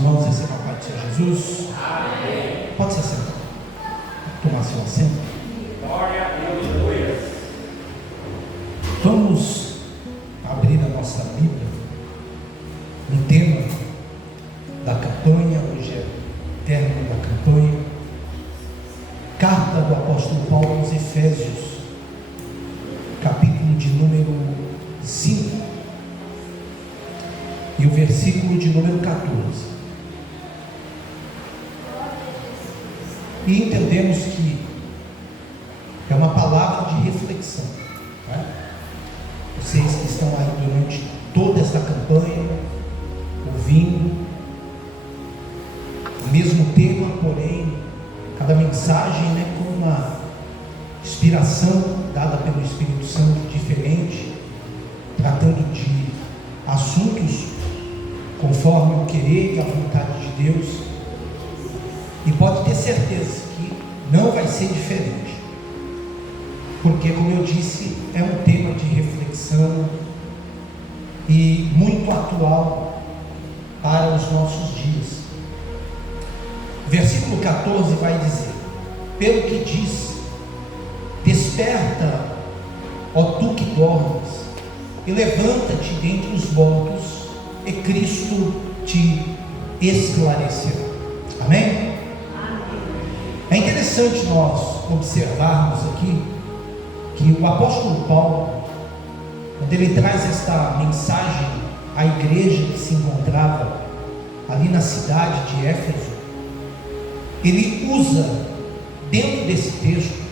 irmãos, recebam a paz do Senhor Jesus. Amém. Pode se assentar. Tomar seu assento. Glória a Deus. Vamos abrir a nossa Bíblia no tema da campanha. Hoje é o término da campanha. Carta do apóstolo Paulo aos Efésios, capítulo de número 5 e o versículo de número 14. E entendemos que é uma palavra de reflexão, né? Vocês que estão aí durante toda esta campanha ouvindo o mesmo tema, porém cada mensagem, né, com uma inspiração dada pelo Espírito Santo diferente, tratando de assuntos conforme o querer e a vontade de Deus. E pode ter certeza que não vai ser diferente, porque, como eu disse, é um tema de reflexão e muito atual para os nossos dias. Versículo 14 vai dizer: pelo que diz, desperta, ó tu que dormes, e levanta-te dentre os mortos, e Cristo te esclarecerá. Amém? É interessante nós observarmos aqui que o apóstolo Paulo, quando ele traz esta mensagem à igreja que se encontrava ali na cidade de Éfeso, ele usa dentro desse texto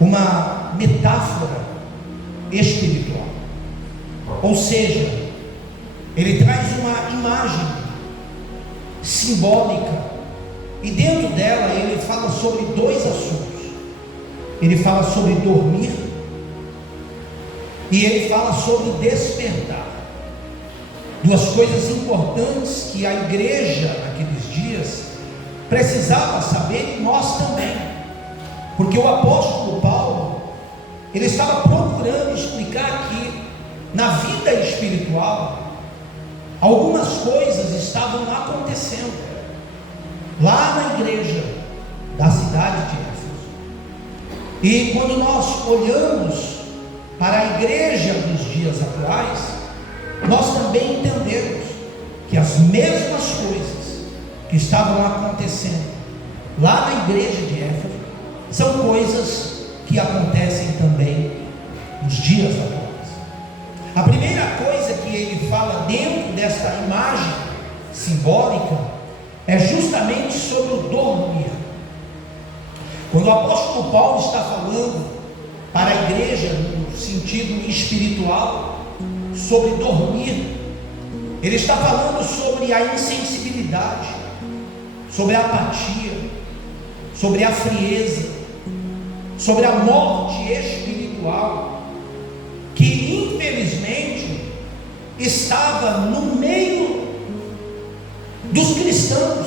uma metáfora espiritual, ou seja, ele traz uma imagem simbólica, e dentro dela ele fala sobre dois assuntos. Ele fala sobre dormir e ele fala sobre despertar, duas coisas importantes que a igreja naqueles dias precisava saber, e nós também, porque o apóstolo Paulo, ele estava procurando explicar que na vida espiritual algumas coisas estavam acontecendo lá na igreja da cidade de Éfeso. E quando nós olhamos para a igreja dos dias atuais, nós também entendemos que as mesmas coisas que estavam acontecendo lá na igreja de Éfeso são coisas que acontecem também nos dias atuais. A primeira coisa que ele fala dentro desta imagem simbólica é justamente sobre o dormir. Quando o apóstolo Paulo está falando para a igreja no sentido espiritual sobre dormir, ele está falando sobre a insensibilidade, sobre a apatia, sobre a frieza, sobre a morte espiritual, que infelizmente estava no meio dos cristãos,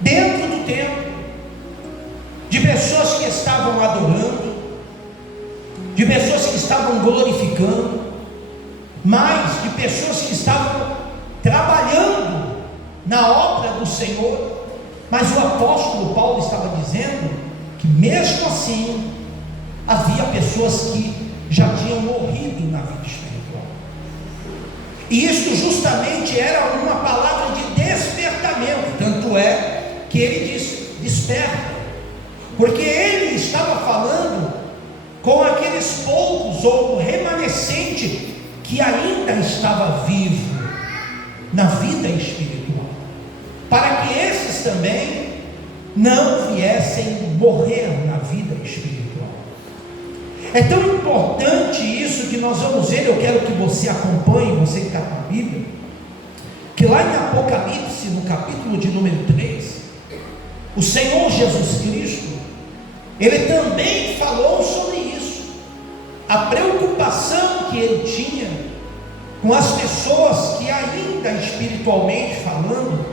dentro do templo, de pessoas que estavam adorando, de pessoas que estavam glorificando, mas de pessoas que estavam trabalhando na obra do Senhor. Mas o apóstolo Paulo estava dizendo que mesmo assim havia pessoas que já tinham morrido na vida espiritual, e isso justamente era uma palavra de despertamento. Tanto é que ele diz: desperta, porque ele estava falando com aqueles poucos ou remanescente que ainda estava vivo na vida espiritual, para que esses também não viessem morrer na vida espiritual. É tão importante isso que nós vamos ver. Eu quero que você acompanhe, você que está com a Bíblia, que lá em Apocalipse, no capítulo de número 3, o Senhor Jesus Cristo, ele também falou sobre isso, a preocupação que ele tinha com as pessoas que ainda espiritualmente falando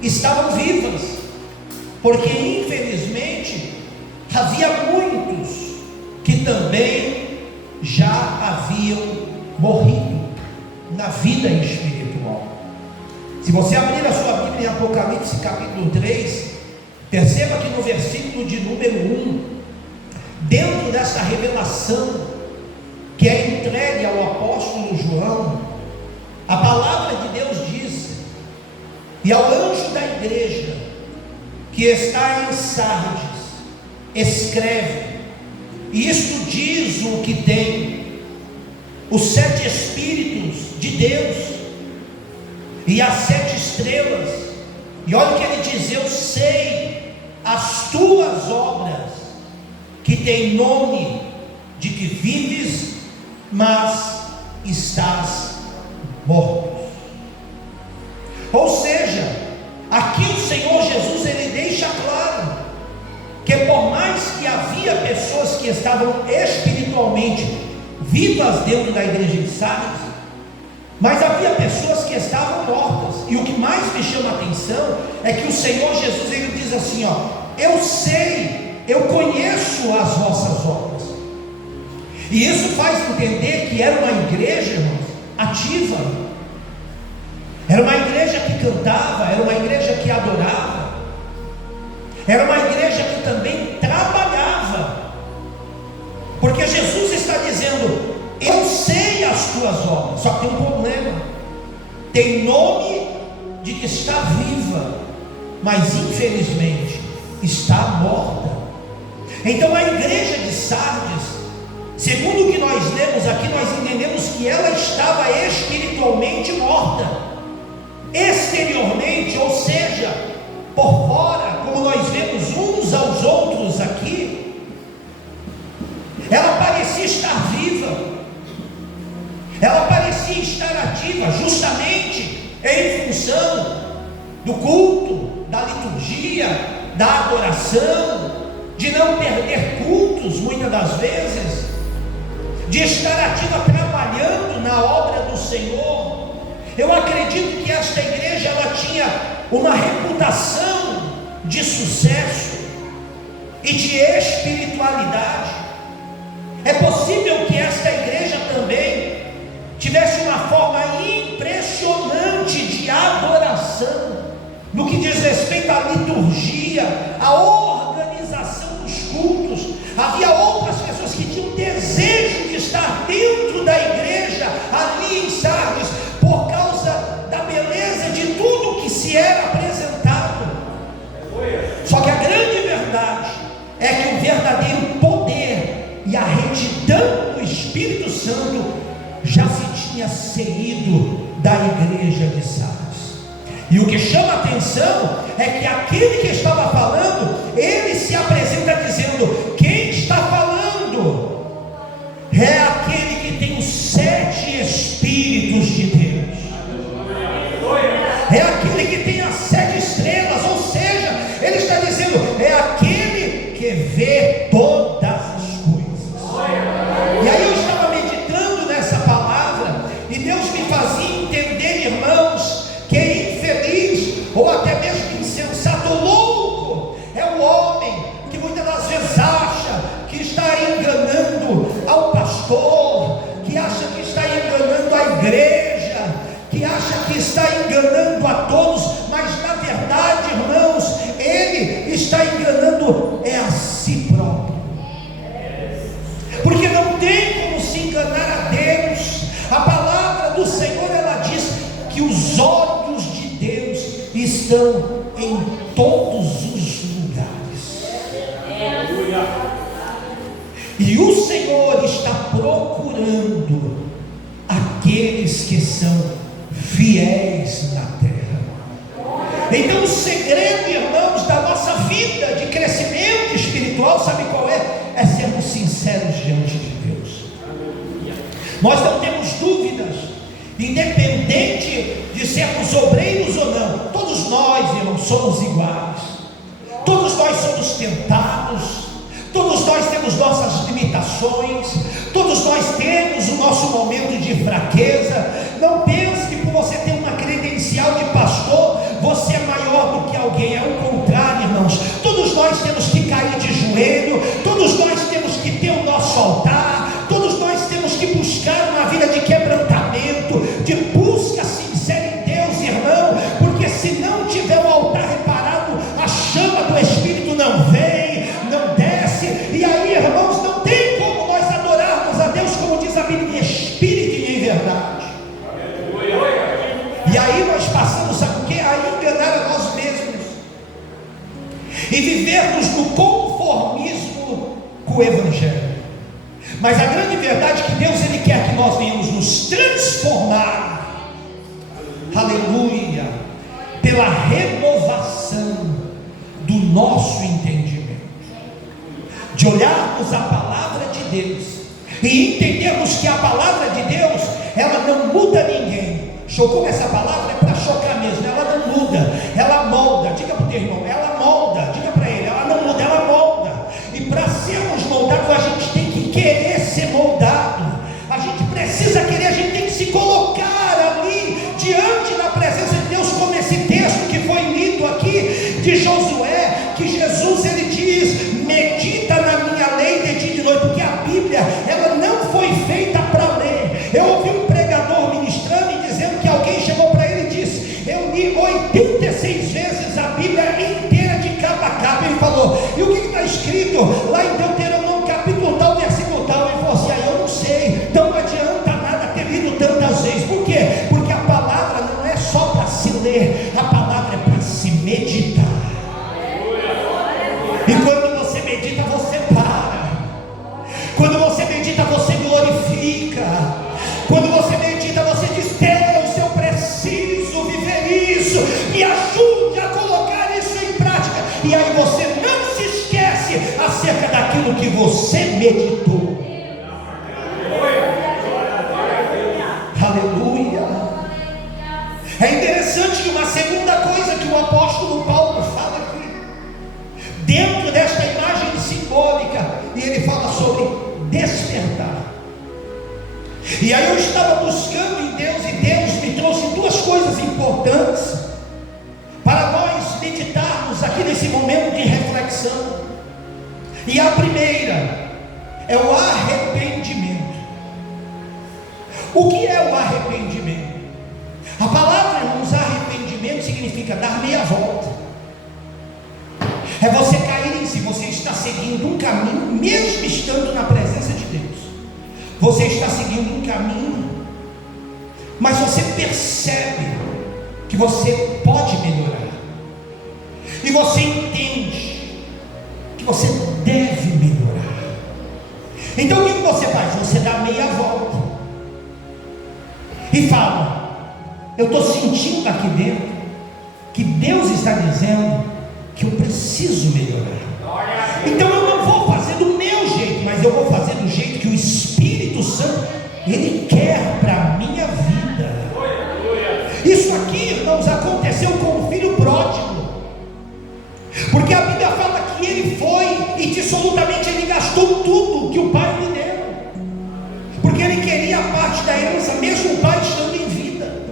estavam vivas, porque infelizmente havia muitos que também já haviam morrido na vida espiritual. Se você abrir a sua Bíblia em Apocalipse capítulo 3, perceba que no versículo de número 1, dentro dessa revelação que é entregue ao apóstolo João, a palavra de Deus diz: e ao anjo da igreja que está em Sardes, escreve, e isto diz o que tem os 7 Espíritos de Deus e as 7 estrelas. E olha o que ele diz: eu sei as tuas obras, que tem nome de que vives, mas estás morto. Ou seja, aqui o Senhor Jesus ele deixa claro que por mais que havia pessoas que estavam espiritualmente vivas dentro da igreja de Sardes, mas havia pessoas que estavam mortas. E o que mais me chama a atenção é que o Senhor Jesus ele diz assim: eu sei, eu conheço as vossas obras. E isso faz entender que era uma igreja, irmãos, ativa. Era uma igreja que cantava, era uma igreja que adorava, era uma igreja que também trabalhava. Porque Jesus está dizendo: eu sei as tuas obras. Só que tem um problema: tem nome de que está viva, mas infelizmente está morta. Então a igreja de Sardes, segundo o que nós lemos aqui, nós entendemos que ela estava espiritualmente morta. Exteriormente, ou seja, por fora, como nós vemos uns aos outros aqui, ela parecia estar viva, ela parecia estar ativa, justamente em função do culto, da liturgia, da adoração, de não perder cultos muitas das vezes, de estar ativa trabalhando na obra do Senhor. Eu acredito que esta igreja ela tinha uma reputação de sucesso e de espiritualidade. É possível que esta igreja também tivesse uma forma impressionante de adoração, no que diz respeito à liturgia, à organização dos cultos. Havia outras pessoas que tinham desejo de estar dentro da igreja, ali em Sardes, por causa da beleza de tudo que se era apresentado. Só que a grande verdade é que o verdadeiro poder e a retidão do Espírito Santo já se tinha saído da igreja de Sardes. E o que chama a atenção é que aquele que estava falando, ele se apresenta dizendo: quem está falando é aquele que tem os 7 Espíritos de Deus, é aquele que tem as 7 estrelas, ou seja, ele está dizendo, é aquele que vê todas as coisas. E aí eu estava meditando nessa palavra, e Deus me fazia entender, irmãos, que infeliz, ou até mesmo insensato, louco, é o homem que muitas das vezes acha que está enganando ao pastor, que acha que está enganando a igreja, que acha que está enganando a todos, mas na verdade, irmãos, ele está enganando a si próprio, porque não tem como se enganar a Deus. A palavra do Senhor ela diz que os olhos de Deus estão em todos os lugares, e o Senhor está procurando aqueles que são fiéis na terra. Então o segredo, irmãos, da nossa vida de crescimento espiritual, sabe qual é? É sermos sinceros diante de Deus. Nós não temos dúvidas, independente de sermos obreiros ou não, todos nós, irmãos, somos iguais, todos nós somos tentados, todos nós temos nossas limitações, todos nós temos o nosso momento de fraqueza. Não pense que por você ter uma credencial de pastor, você é maior do que alguém. É o contrário, irmãos. Todos nós temos que cair de joelho, todos nós temos que ter o nosso altar, todos nós temos que buscar uma vida de quebrantamento, de busca sincera em Deus, irmão, de olharmos a palavra de Deus e entendermos que a palavra de Deus, ela não muda ninguém. Chocou essa palavra? É para chocar mesmo. Ela não muda, ela molda. Diga para o teu irmão, ela molda. Diga para ele, ela não muda, ela molda. E para sermos moldados, a gente tem que querer ser moldado. A gente precisa querer, a gente tem que se colocar ali diante da presença de Deus, como esse texto que foi lido aqui de Josué, que Jesus ele diz: medita na minha lei de dia e de noite, porque a Bíblia ela não foi feita para ler. Eu ouvi um pregador ministrando e dizendo que alguém chegou para ele e disse: eu li 86 vezes a Bíblia inteira de cabo a cabo. Ele falou: e o que está escrito lá em Deuteronômio capítulo tal, versículo tal? Ele falou assim: eu não sei. Então não adianta nada ter lido tantas vezes. Por quê? Porque a palavra não é só para se ler, a palavra é para se meditar. E quando você medita, você para. Quando você medita, você glorifica. Quando você medita, você diz: Deus, eu preciso viver isso, me ajude a colocar isso em prática. E aí você não se esquece acerca daquilo que você meditou. Aleluia. É interessante que uma segunda coisa que o apóstolo Paulo fala aqui, dentro desta imagem simbólica, e ele fala sobre despertar. E aí eu estava buscando em Deus, e Deus me trouxe duas coisas importantes para nós meditarmos aqui nesse momento de reflexão. E a primeira é o arrependimento. O que é o arrependimento? A palavra, irmãos, arrependimento significa dar meia volta. É você cair em si. Você está seguindo um caminho, mesmo estando na presença de Deus. Você está seguindo um caminho, mas você percebe que você pode melhorar, e você entende que você deve melhorar. Então o que você faz? Você dá meia volta e fala: eu estou sentindo aqui dentro que Deus está dizendo que eu preciso melhorar. Então eu não vou fazer do meu jeito, mas eu vou fazer do jeito que o Espírito Santo ele quer para a minha vida. Isso aqui, irmãos, aconteceu com o filho pródigo, porque a Bíblia fala que ele foi e dissolutamente ele gastou tudo que o pai lhe deu, porque ele queria a parte da herança, mesmo o pai estando em vida.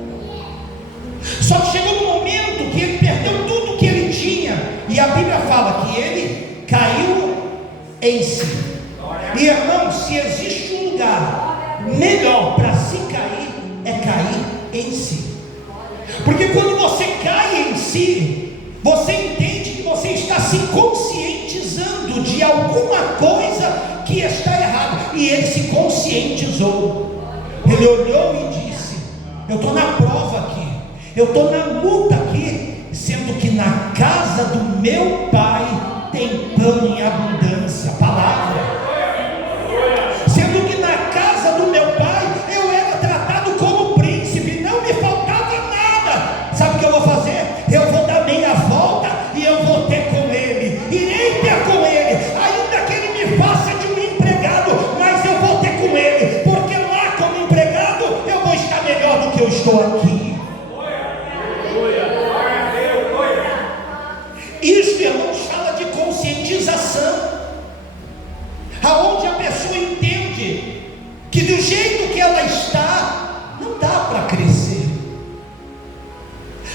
Só que chegou um momento que ele perdeu tudo que ele tinha, e a Bíblia fala que ele caiu em si. E irmãos, se existe um lugar melhor para se cair, é cair em si. Porque quando você cai em si, você entende que você está se conscientizando de alguma coisa que está errada. E ele se conscientizou. Ele olhou e disse: eu estou na prova aqui, eu estou na luta aqui, sendo que na casa do meu pai tem pão em abundância. Palavra. Sendo que na casa do meu pai eu era tratado como príncipe, não me faltava nada. Sabe o que eu vou fazer? Eu vou dar meia volta e eu vou ter com ele. Irei ter com ele, ainda que ele me faça de um empregado, mas eu vou ter com ele, porque lá como empregado eu vou estar melhor do que eu estou aqui. Isso, irmãos, fala de conscientização, aonde a pessoa entende que do jeito que ela está, não dá para crescer,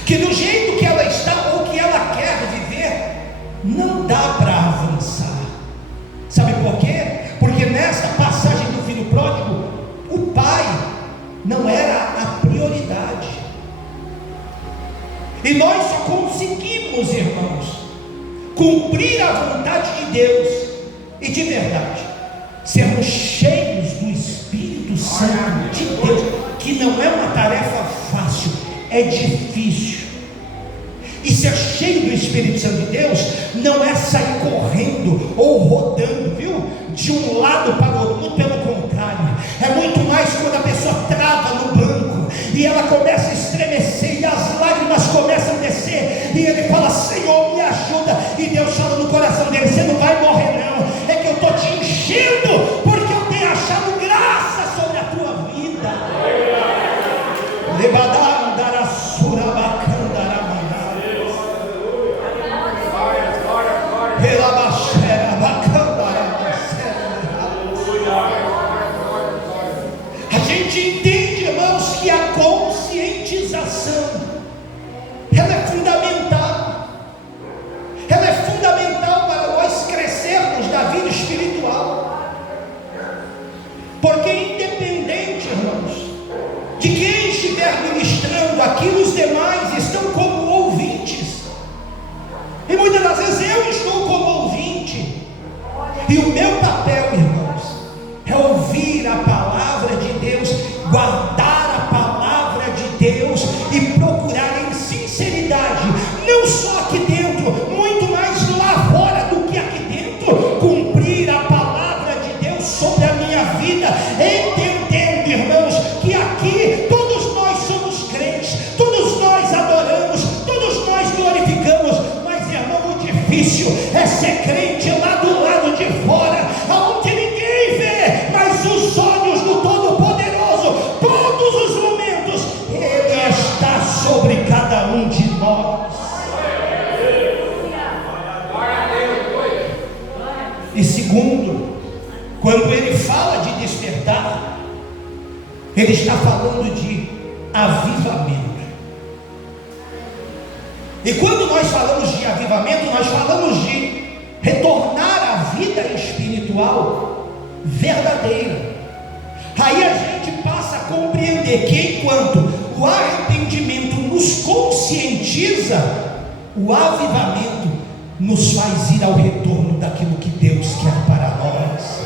que do jeito que ela está ou que ela quer viver, não dá para avançar. Sabe por quê? Porque nesta passagem do filho pródigo, o pai não era a prioridade. E nós só conseguimos, irmãos, cumprir a vontade de Deus e de verdade, sermos cheios do Espírito Santo de Deus, que não é uma tarefa fácil, é difícil. E ser cheio do Espírito Santo de Deus não é sair correndo ou rodando, viu, de um lado para o outro. Muito pelo contrário, é muito mais quando a pessoa trava no banco e ela começa a estremecer e as lágrimas começam a descer, e ele fala: Senhor, me ajuda. E Deus fala no coração dele: você não vai morrer não, é que eu estou A gente entende, irmãos, que a conscientização ela é fundamental. Ela é fundamental para nós crescermos na vida espiritual. Porque independente, irmãos, de quem estiver ministrando aqui, os demais estão como ouvintes. E muitas das vezes eu estou como ouvinte. E o meu papel, irmãos, é ouvir a palavra de Deus, guardar a palavra de Deus e procurar em sinceridade, não só aqui dentro, muito mais lá fora do que aqui dentro, cumprir a palavra de Deus sobre a minha vida, entendendo, irmãos, que aqui todos nós somos crentes, todos nós adoramos, todos nós glorificamos, mas, irmão, o difícil é ser crente lá do lado de fora, aonde ninguém vê, mas os olhos do Todo-Poderoso, todos os momentos, Ele está sobre cada um de nós. E segundo, quando Ele fala de despertar, Ele está falando de avivamento. E quando nós falamos de avivamento, nós falamos de retornar à vida espiritual verdadeira. Aí a gente passa a compreender que enquanto o arrependimento nos conscientiza, o avivamento nos faz ir ao retorno daquilo que Deus quer para nós.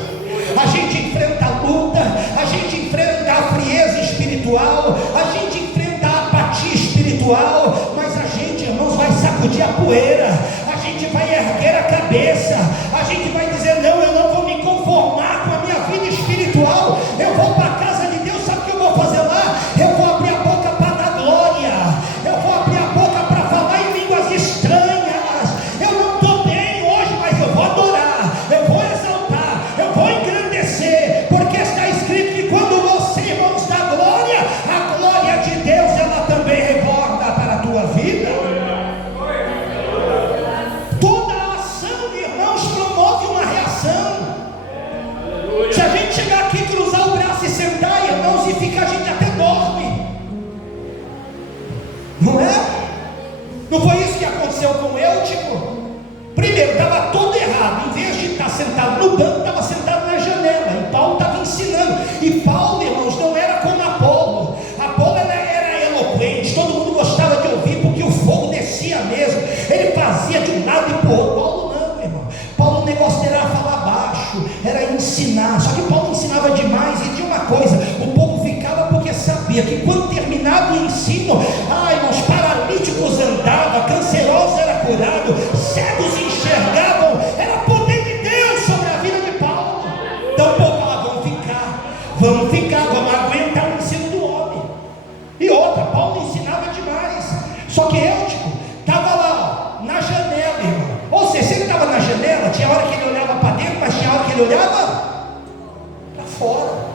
A gente enfrenta a luta, a gente enfrenta a frieza espiritual, a gente enfrenta a apatia espiritual, mas a gente, irmãos, vai sacudir a poeira, a gente vai erguer a cabeça, a gente vai dizer: não, eu não vou me conformar com a minha vida espiritual, eu vou para a casa de Deus. Sabe o que eu vou fazer lá? Eu vou abrir a boca para dar glória, eu vou abrir a boca para falar em línguas estranhas. Eu não estou bem hoje, mas eu vou adorar, eu vou exaltar, eu vou engrandecer, porque está escrito que quando você, irmãos, dá glória, a glória de Deus ela também reborda para a tua vida. Toda ação, irmãos, promove uma reação. Se a gente chegar aqui, cruzar o braço e sentar, irmãos, e ficar, a gente até dorme, não é? Não foi isso que aconteceu com o Eutico? Primeiro, estava todo errado. Em vez de estar sentado no banco, estava sentado na janela, e Paulo estava ensinando. E Paulo, irmãos, não era como Apolo. Apolo era eloquente, todo mundo gostava de ouvir, porque o fogo descia mesmo, ele fazia de um lado e para o outro. Paulo não, irmão. Paulo, o negócio dele era falar baixo, era ensinar. Só que Paulo ensinava demais, e tinha uma coisa: o povo ficava porque sabia que quando terminava o ensino, irmãos, paralíticos andavam, cancerosos eram curados, cegos enxergavam, era poder de Deus sobre a vida de Paulo. Então o povo falava: vamos ficar, vamos aguentar o ensino do homem. E outra, Paulo ensinava demais. Só que Eutico estava lá, ó, na janela, irmão. Ou seja, se ele estava na janela, tinha hora que ele olhava para dentro, mas tinha hora que ele olhava para fora.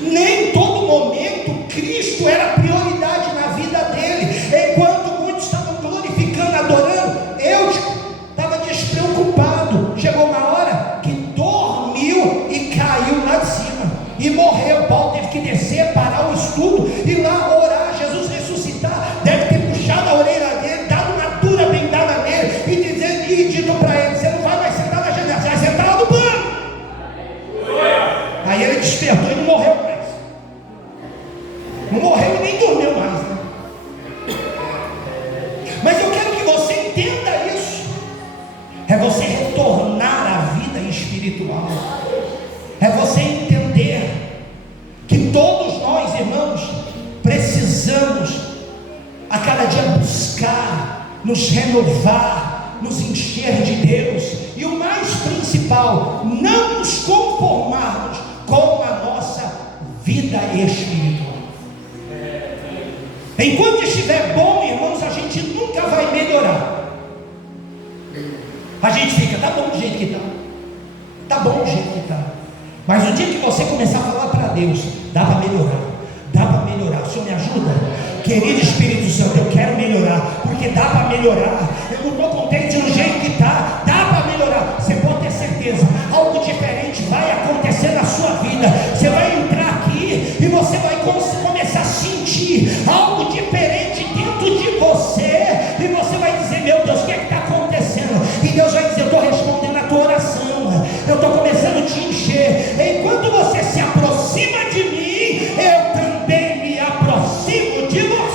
Nem em todo momento Cristo era prioridade na vida dele. Enquanto muitos estavam glorificando, adorando, Eutico estava despreocupado. Chegou uma hora que dormiu e caiu lá de cima e morreu. Paulo teve que descer, parar o estudo e lá orar, Jesus ressuscitar. Deve ter puxado a orelha dele, dado uma dura bendada nele e dito para ele: você não vai mais sentar na janela, você vai sentar lá no banco. Aí ele despertou e não morreu mais. Não morreu e nem dormiu mais, né? Mas eu quero que você entenda isso. É você retornar à vida espiritual. É você entender que todos nós, irmãos, precisamos a cada dia buscar, nos renovar, nos encher de Deus. E o mais principal, não nos conformarmos com a nossa vida espiritual. Enquanto estiver bom, irmãos, a gente nunca vai melhorar. A gente fica: tá bom do jeito que está, tá bom do jeito que está. Mas o dia que você começar a falar para Deus: dá para melhorar, dá para melhorar, o Senhor me ajuda, Querido Espírito Santo, eu quero melhorar, porque dá para melhorar. Eu não estou contente do jeito que está, dá para melhorar. Você pode ter certeza, algo diferente vai acontecer na sua vida. Você vai entrar aqui e você vai começar a sentir algo diferente dentro de você, e você vai dizer: meu Deus, o que é que está acontecendo? E Deus vai dizer: eu estou respondendo a tua oração, eu estou começando a te encher. Enquanto você se aproxima de mim, eu também me aproximo de você.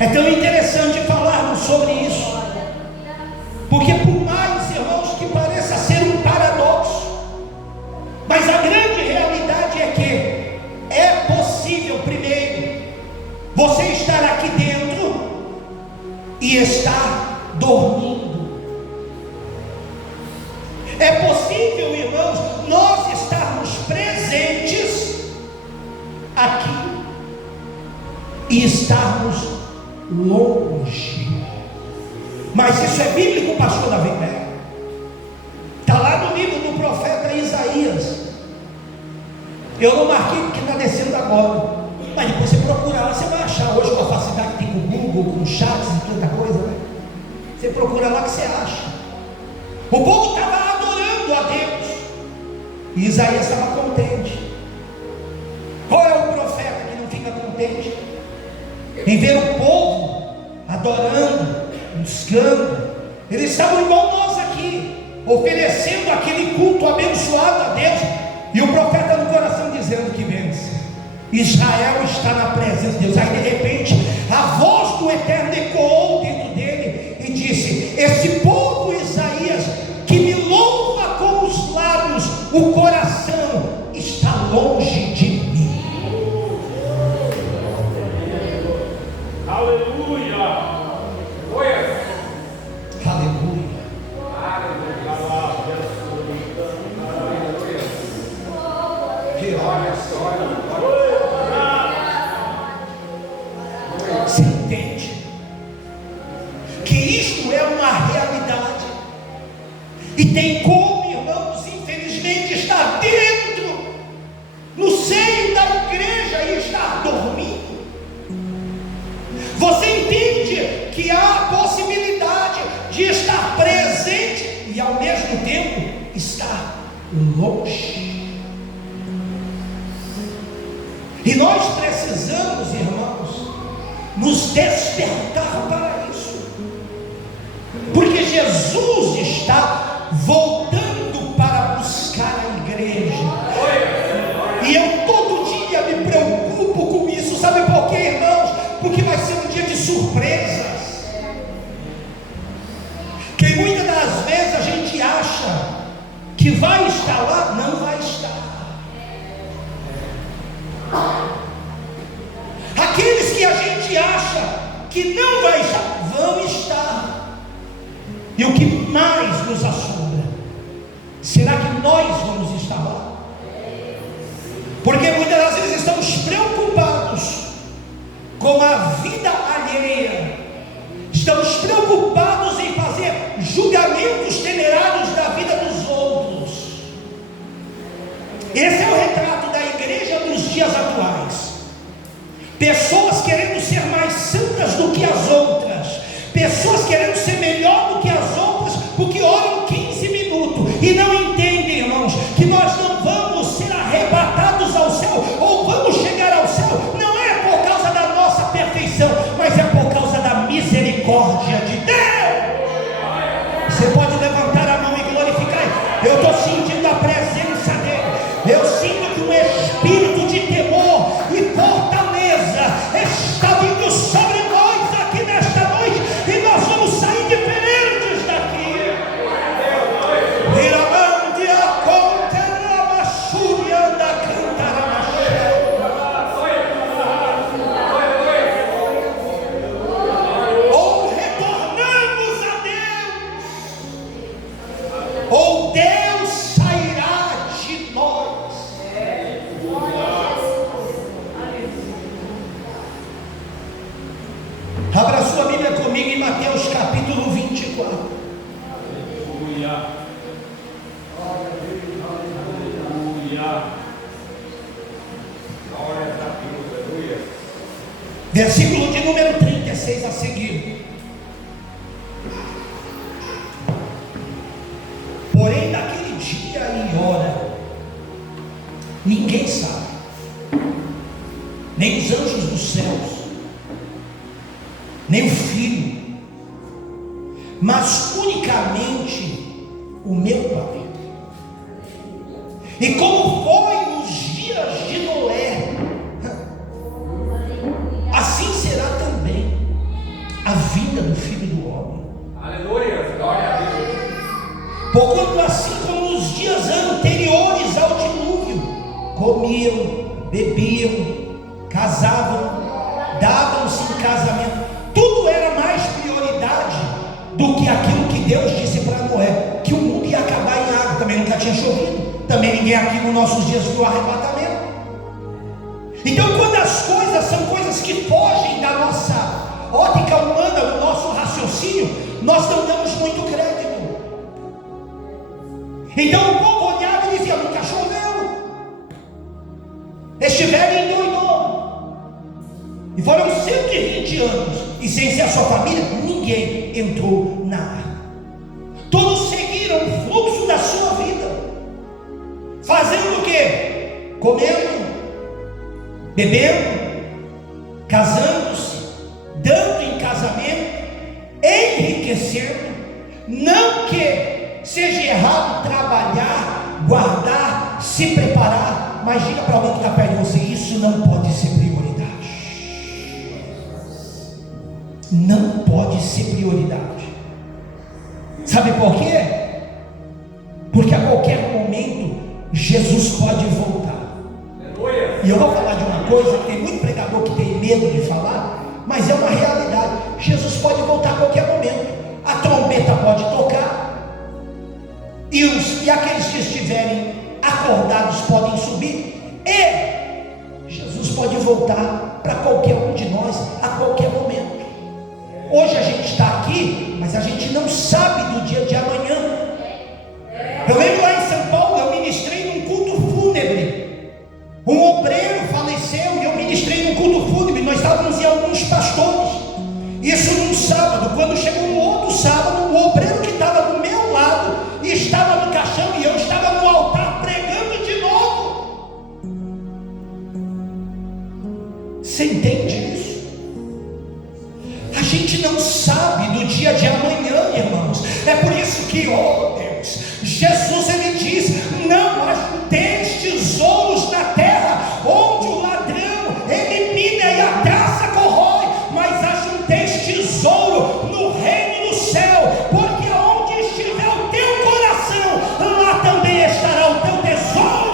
É tão interessante falarmos sobre isso, porque por mais, irmãos, que pareça ser um paradoxo, mas a grande realidade é que é possível, primeiro, você estar aqui dentro e estar dormindo. É possível, irmãos, nós estarmos presentes aqui e estarmos longe. Mas isso é bíblico, pastor Davi? Está lá no livro do profeta Isaías. Eu não marquei porque está descendo agora, mas depois você procura lá, você vai achar. Hoje com a facilidade que tem com o Google, com chats e tanta coisa, né? Você procura lá que você acha. O povo estava adorando a Deus e Isaías estava contente. Qual é o profeta que não fica contente em ver o povo adorando, buscando? Eles estavam igual nós aqui, oferecendo aquele culto abençoado a Deus, e o profeta no coração dizendo: que vence, Israel está na presença de Deus. Aí de repente a voz do Eterno ecoou dentro dele e disse: esse povo, Isaías, que me louva com os lábios, o coração está longe de mim. Aleluia. Aleluia. Você entende que isto é uma realidade, e tem como, irmãos, infelizmente, estar dentro, no seio da igreja, e estar dormindo? Você entende que há a possibilidade de estar presente e ao mesmo tempo estar longe? E nós precisamos, irmãos, nos despertar para isso, porque Jesus está voltando para buscar a igreja, e eu todo dia me preocupo com isso. Sabe por quê, irmãos? Porque vai ser um dia de surpresas, que muitas das vezes a gente acha que vai estar lá, não vai estar. Aqueles que a gente acha que não vai estar, vão estar. E o que mais nos assombra, será que nós vamos estar lá? Porque muitas das vezes estamos preocupados com a vida alheia, estamos preocupados em fazer julgamentos temerários da vida dos outros. Esse é o retrato da igreja nos dias atuais. Pessoas querendo ser mais santas do que as outras, pessoas querendo ser melhor do que as outras, porque oram 15 minutos e não entendem, irmãos, que nós não vamos ser arrebatados ao céu, ou vamos chegar ao céu, não é por causa da nossa perfeição, mas é por causa da misericórdia de Deus. Você pode levantar a mão e glorificar. Eu estou sentindo a presença dele, eu sinto que um espírito de temor e fortaleza está vindo sobre nós aqui nesta noite, e nós vamos sair diferentes daqui. Ou retornamos a Deus, ou Deus sairá de nós. Abra sua Bíblia comigo em Mateus capítulo 24. Aleluia. Aleluia. Versículo de número 36 a seguir. Porém, naquele dia e hora, ninguém sabe, nem os anjos dos céus, nem o Filho, mas unicamente o meu Pai. E como foi nos dias de Noé, assim será também a vinda do Filho do Homem. Aleluia, glória a Deus. Porquanto assim como nos dias anteriores ao dilúvio, comiam, bebiam, casavam, davam-se em casamento, tudo era mais prioridade do que aquilo que Deus disse para Noé, que o mundo ia acabar em água. Também nunca tinha chovido, também ninguém aqui nos nossos dias viu o arrebatamento. Então, quando as coisas são coisas que fogem da nossa ótica humana, do nosso raciocínio, nós não damos muito crédito. Então o povo olhava e dizia: nunca choveu, este velho endoidou. E foram 120 anos, e sem ser a sua família, ninguém entrou na arca. Todos seguiram o fluxo da sua vida, fazendo o quê? Comendo, bebendo, casando-se, dando em casamento, enriquecendo. Não que seja errado trabalhar, guardar, se preparar, mas diga para alguém que está perto de você: isso não pode ser prioridade. Não pode ser prioridade. Sabe por quê? Porque a qualquer momento Jesus pode voltar. E eu vou falar de uma coisa que tem muito pregador que tem medo de falar, mas é uma realidade. Jesus pode voltar a qualquer momento. A trombeta pode tocar, e aqueles que estiverem acordados podem subir, e Jesus pode voltar para qualquer um de nós a qualquer momento. Hoje a gente está aqui, mas a gente não sabe do dia de amanhã. Eu lembro lá em São Paulo, eu ministrei num culto fúnebre. Um obreiro faleceu e eu ministrei num culto fúnebre. Nós estávamos em alguns pastores, isso num sábado. Quando chegou no outro sábado, o obreiro que estava do meu lado estava no caixão e eu estava no altar pregando de novo. Você entende isso? A gente não sabe do dia de amanhã, irmãos. É por isso que, oh Deus, Jesus ele diz: não ajunteis tesouros na terra, onde o ladrão ele mina e a traça corrói, mas ajunteis tesouro no reino do céu, porque onde estiver o teu coração, lá também estará o teu tesouro.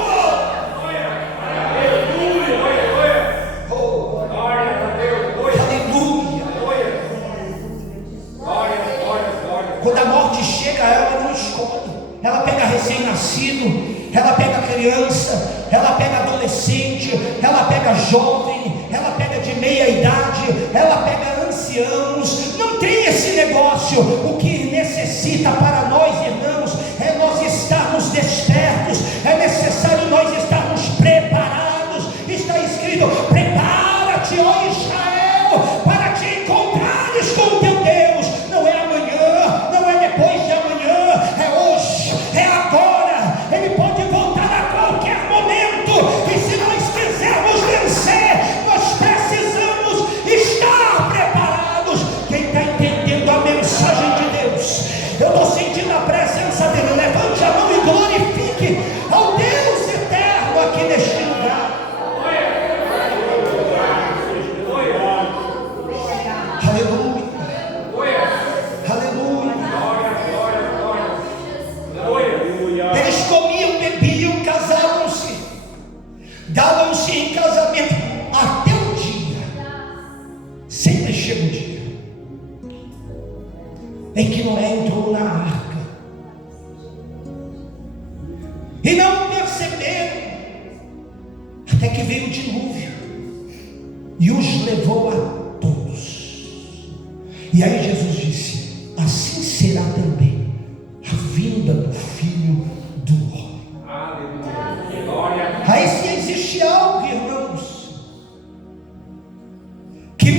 Quando a morte chega, ela não escolhe. Ela pega recém-nascido, ela pega criança, ela pega adolescente, ela pega jovem, ela pega de meia idade, ela pega anciãos. Não tem esse negócio. O que necessita para nós, irmãos, é nós estarmos despertos. É necessário nós estarmos preparados. Está escrito: prepara-te, ó Israel, para te encontrares com o teu Deus. Não é amanhã, não é depois de amanhã, é hoje, é agora. Ele pode voltar a qualquer momento, e se nós quisermos vencer, nós precisamos estar preparados. Quem está entendendo a mensagem de Deus? Eu estou sentindo a presença dele. Levante a mão e glorifique ao Deus eterno aqui neste lugar. Aleluia, aleluia. Eles comiam, bebiam, casavam-se, davam-se em casamento, até o dia, sempre chega o dia em que Noé entrou na arca, e não perceberam, até que veio o dilúvio e os levou a todos. E aí Jesus disse: assim será também a vinda do Filho do Homem. Aí se existe algo, irmãos, que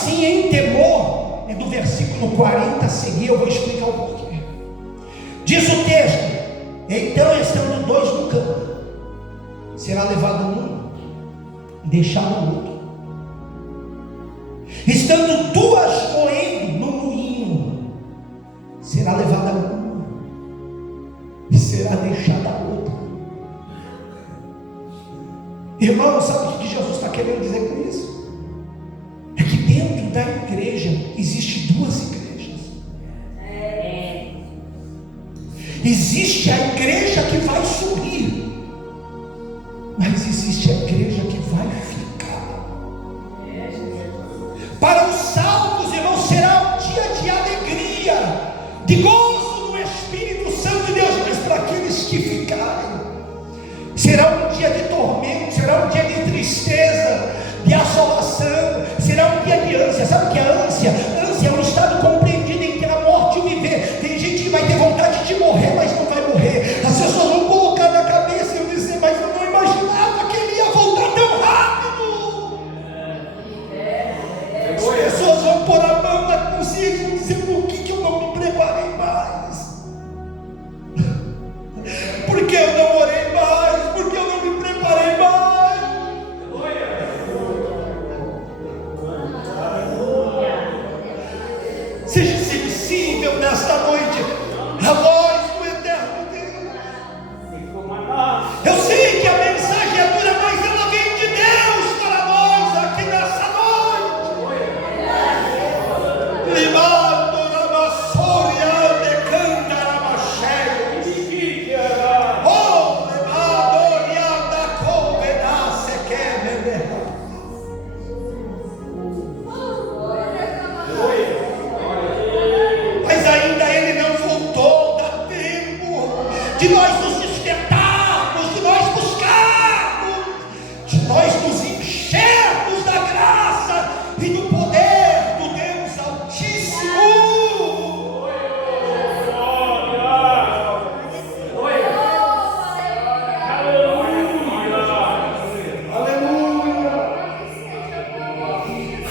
assim em temor, é do versículo 40 a seguir, eu vou explicar o porquê. Diz o texto: então estando dois no campo, será levado um e deixado o outro. Estando duas moendo no moinho, será levada uma e será deixada a outra. Irmão, sabe o que Jesus está querendo dizer com isso? É que dentro da igreja existe duas igrejas. Existe a igreja que vai subir, mas existe a igreja que vai ficar. Para os salvos, irmão, será um dia de alegria, de gozo no Espírito Santo de Deus, mas para aqueles que ficarem, será um dia de tormento, será um dia de tristeza, de assolação, será um dia de ânsia. Sabe o que é ânsia? Ânsia é um estado compreendido entre a morte e o viver. Tem gente que vai ter vontade de morrer, mas não vai morrer. As pessoas vão colocar na cabeça e eu dizer, mas eu não imaginava que ele ia voltar tão rápido. As pessoas vão pôr a mão na consciência e vão dizer, por que eu não me preparei mais? Por que eu não orei mais? Por que eu não me preparei mais? Seja sensível nesta noite a voz do eterno Deus. Eu sei que a mensagem é dura, mas ela vem de Deus para nós aqui nessa noite. Limando na vassoura de candaramacheia. Oh, limando da convedasse que me. Mas ainda ele não voltou. Dá tempo de nós nos despertarmos, de nós buscarmos, de nós nos enchermos da graça e do poder do Deus Altíssimo.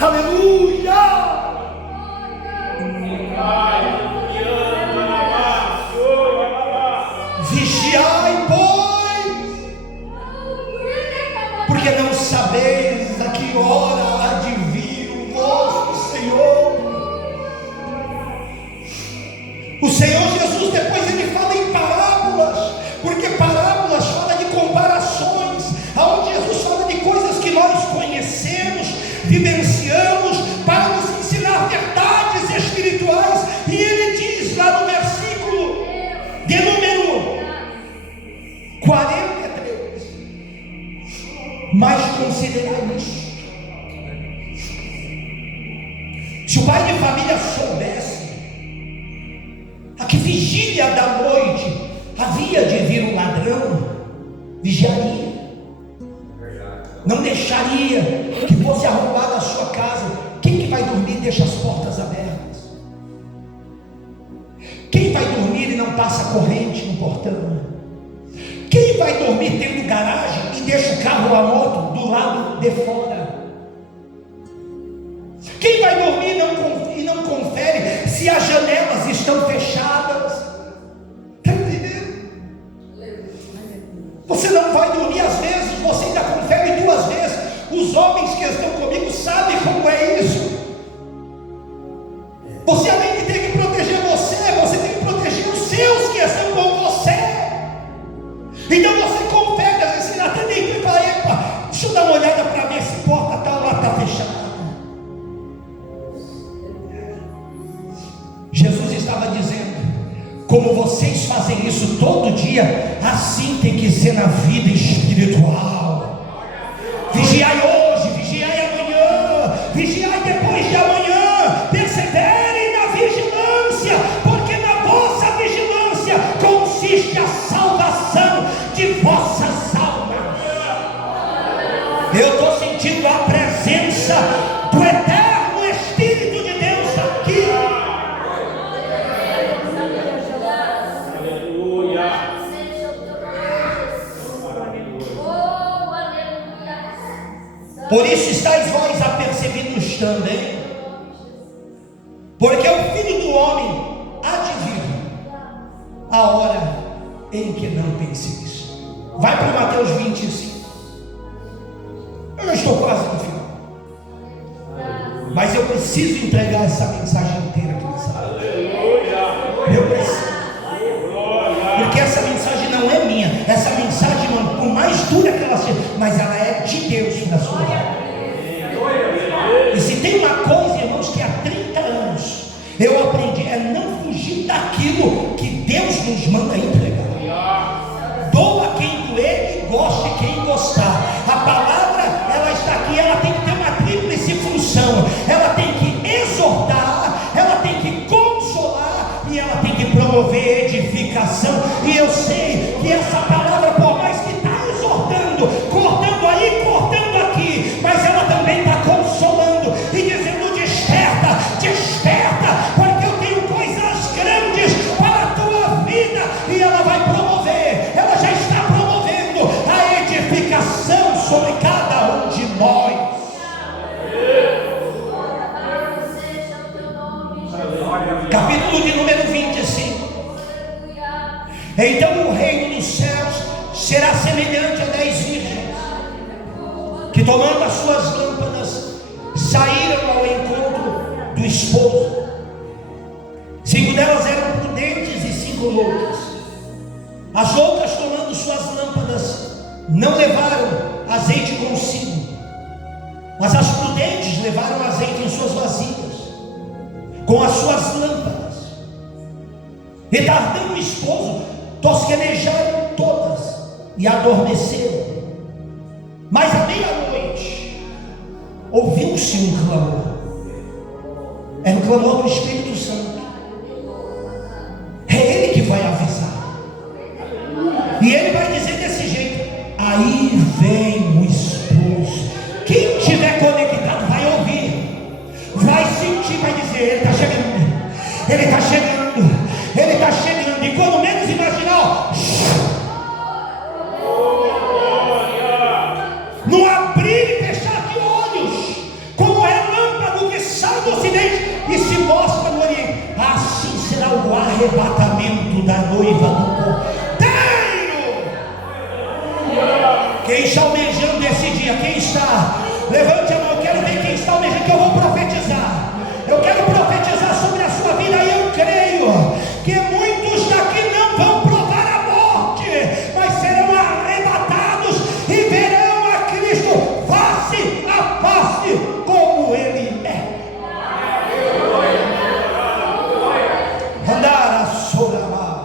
Aleluia, aleluia. Vigiai, pois, porque não sabeis a que hora há de vir o vosso Senhor. O Senhor Jesus depois ele fala em parábolas, porque parábolas fala de comparações, aonde Jesus fala de coisas que nós conhecemos, vivenciamos, para nos ensinar verdades espirituais. E ele diz lá no versículo de número 43: mas considerai isso. Se o pai de família soubesse a que vigília da noite havia de vir um ladrão, vigiaria, não deixaria que fosse arrombada a sua casa. Quem que vai dormir e deixa as portas abertas? Quem vai dormir e não passa corrente no portão? Quem vai dormir tendo garagem e deixa o carro ou a moto do lado de fora? Quem vai dormir e não confere se as janelas estão fechadas? Está entendendo? Você não vai dormir às vezes, você ainda confere 2 vezes. Os homens que estão comigo sabem como é isso. Você além de ter que proteger você, você tem que proteger os seus que estão com você. Então você confere, às vezes você até nem vai falar, epa, deixa eu dar uma olhada para ver se a porta tal lá está fechada. Jesus estava dizendo, como vocês fazem isso todo dia, assim tem que ser na vida espiritual. Vigiai hoje, vigiai amanhã, vigiai depois de amanhã, perseverem na vigilância, porque na vossa vigilância consiste a salvação de vossas almas. Eu estou sentindo a presença do eterno Espírito de Deus aqui. Por isso estáis vós apercebidos também, porque o Filho do Homem há de vir a hora em que não penseis. Vai para Mateus 25. Eu já estou quase no final, mas eu preciso entregar essa mensagem inteira aqui nessa noite. Eu preciso, porque essa mensagem não é minha. Essa mensagem, por mais dura que ela seja, mas ela é de Deus para a sua vida. E se tem uma coisa, irmãos, que há 30 anos eu aprendi, é não fugir daquilo que Deus nos manda entregar. Doa quem doer e goste quem gostar. A palavra, ela está aqui, ela tem que ter uma tríplice função. Ela tem que exortar, ela tem que consolar e ela tem que promover edificação. E eu sei que essa palavra, por mais que está exortando, cortando aí, cortando aqui, mas ela também está consolando e dizendo: desperta, desperta, porque eu tenho coisas grandes para a tua vida. E ela vai promover, ela já está promovendo a edificação sobre cada um de nós. Capítulo de número 25. Então o reino dos céus será semelhante a 10 virgens que, tomando as suas lâmpadas, saíram ao encontro do esposo. 5 delas eram prudentes e 5 loucas. As outras, tomando suas lâmpadas, não levaram azeite consigo, mas as prudentes levaram azeite em suas vasilhas com as suas lâmpadas. E tardando o esposo, tosquenejaram todas e adormeceram. Mas à meia-noite ouviu-se um clamor. Era o clamor do Espírito Santo. É Ele que vai avisar. E Ele vai dizer desse jeito: aí vem o esposo. Quem estiver conectado vai ouvir, vai sentir, vai dizer: Ele está chegando, Ele está chegando, Ele está chegando. E quando menos imaginar, no abrir e fechar de olhos, como relâmpago que sai do ocidente e se mostra no oriente, assim será o arrebatamento da noiva do Cordeiro. Quem está almejando esse dia? Quem está? Levante a mão. Eu quero ver quem está almejando, que eu vou profetizar. Eu quero profetizar sobre a sua vida. E eu creio que muitos daqui não vão provar a morte, mas serão arrebatados e verão a Cristo face a face como Ele é. Andar a soramar.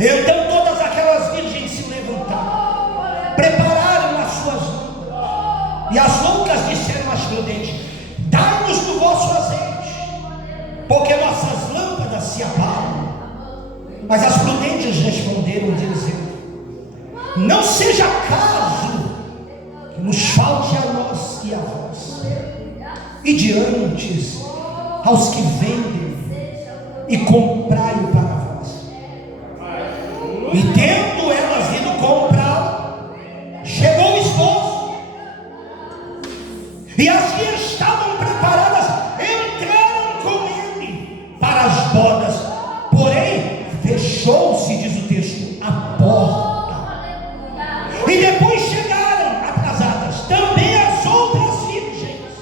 Então todas aquelas virgens se levantaram, prepararam as suas lâmpadas, e as loucas disseram às prudentes: dai-nos do vosso azeite, porque nossas lâmpadas se apagam. Mas as prudentes responderam, dizendo: não seja caso que nos falte a nós e a vós, e diante aos que vendem, e comprai-o para vós. E tendo elas ido comprá-lo, chegou o esposo, e as que estavam preparadas entraram com ele para as bodas. Porém fechou-se, diz o texto, a porta. E depois chegaram atrasadas também as outras virgens,